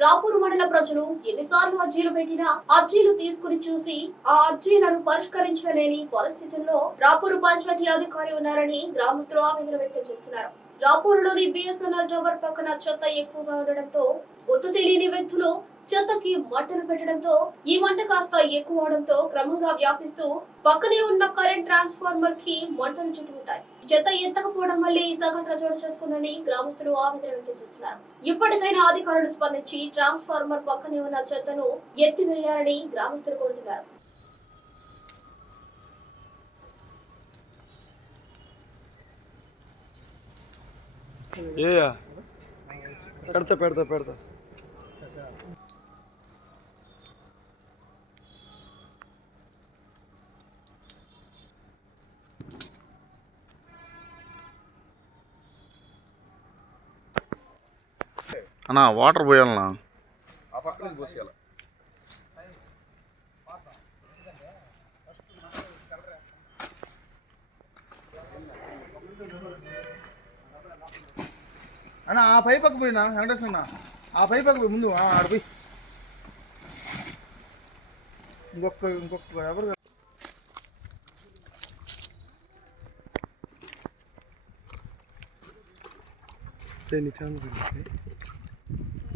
రాపూర్ మండల ప్రజలు ఎన్నిసార్లు అర్జీలు పెట్టినా అర్జీలు తీసుకుని చూసి ఆ అర్జీలను పరిష్కరించలేని పరిస్థితుల్లో రాపూర్ పంచాయతీ అధికారి ఉన్నారని గ్రామస్తులు ఆవేదన వ్యక్తం చేస్తున్నారు. రాపూర్లోని బిఎస్ఎన్ఎల్ టవర్ పక్కన చెత్త ఎక్కువగా ఉండడంతో గుర్తు తెలియని వ్యక్తులు చెత్తకి మంటలు పెట్టడంతో ఈ మంట కాస్త ఎక్కువ అవడంతో క్రమంగా వ్యాపిస్తూ పక్కనే ఉన్న కరెంట్ ట్రాన్స్ఫార్మర్కి మంటలు చుట్టుకుంటాయి చెత్త ఎత్తకపోవడం వల్లే ఈ సంఘటన చోటు చేసుకుందని గ్రామస్తులు ఆవేదన వ్యక్తం చేస్తున్నారు. ఇప్పటికైనా అధికారులు స్పందించి ట్రాన్స్ఫార్మర్ పక్కనే ఉన్న చెత్తను ఎత్తివేయాలని గ్రామస్తులు కోరుతున్నారు. పెడతా పెడతా పెడతా. అన్నా వాటర్ పోయాలన్నా. అన్న ఆ పై పక్క పోయినా వెంకటేశ్వర అన్న? ఆ పై పక్క పోయి ముందు ఆడ పోయి. ఇంకొక ఇంకొక ఎవరు? ఛానల్